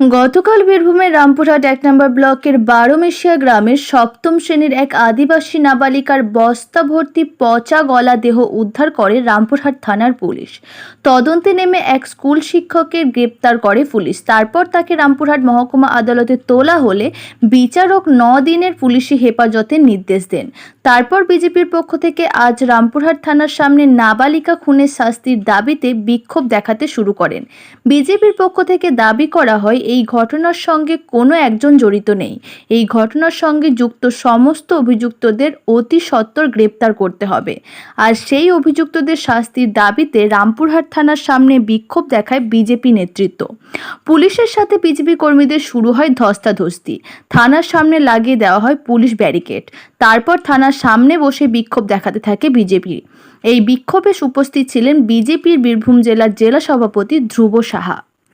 গতকাল বীরভূমের রামপুরহাট এক নম্বর ব্লকের বারোমেশিয়া গ্রামের সপ্তম শ্রেণির এক আদিবাসী নাবালিকার বস্তা ভর্তি পচা গলা দেহ উদ্ধার করে রামপুরহাট থানার পুলিশ। তদন্তে নেমে এক স্কুল শিক্ষককে গ্রেপ্তার করে পুলিশ। তারপর তাকে রামপুরহাট মহকুমা আদালতে তোলা হলে বিচারক ন দিনের পুলিশি হেফাজতের নির্দেশ দেন। তারপর বিজেপির পক্ষ থেকে আজ রামপুরহাট থানার সামনে নাবালিকা খুনের শাস্তির দাবিতে বিক্ষোভ দেখাতে শুরু করেন। বিজেপির পক্ষ থেকে দাবি করা হয় এই ঘটনার সঙ্গে কোনো একজন জড়িত নেই। এই ঘটনার সঙ্গে যুক্ত সমস্ত অভিযুক্তদের অতি সত্বর গ্রেপ্তার করতে হবে। আর সেই অভিযুক্তদের শাস্তির দাবিতে রামপুরহাট থানার সামনে বিক্ষোভ দেখায় বিজেপি নেতৃত্ব। পুলিশের সাথে বিজেপি কর্মীদের শুরু হয় ধস্তাধস্তি। থানার সামনে লাগিয়ে দেওয়া হয় পুলিশ ব্যারিকেড। তারপর থানার সামনে বসে বিক্ষোভ দেখাতে থাকে বিজেপি। এই বিক্ষোভে উপস্থিত ছিলেন বিজেপির বীরভূম জেলার জেলা সভাপতি ধ্রুব সাহা।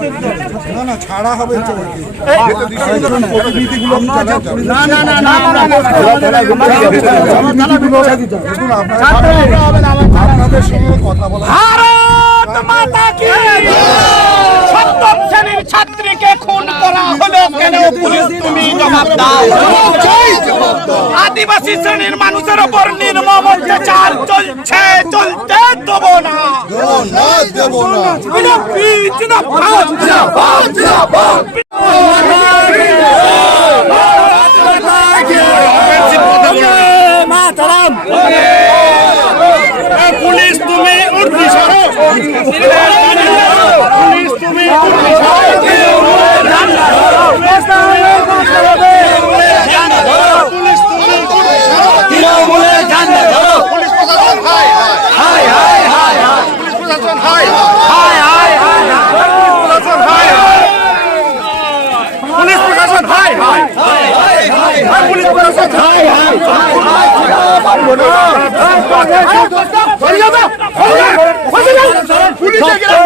মনে ভারত মাতা কি সপ্তম শ্রেণির ছাত্রীকে খুন করা হলো কেন পুলিশ তুমি জবাব দাও আদিবাসী শ্রেণির মানুষের ওপর নির্মম অত্যাচার চলছে চলতে দেব না বিজেপি জিন্দাবাদ জিন্দাবাদ। পুলিশ প্রশাসন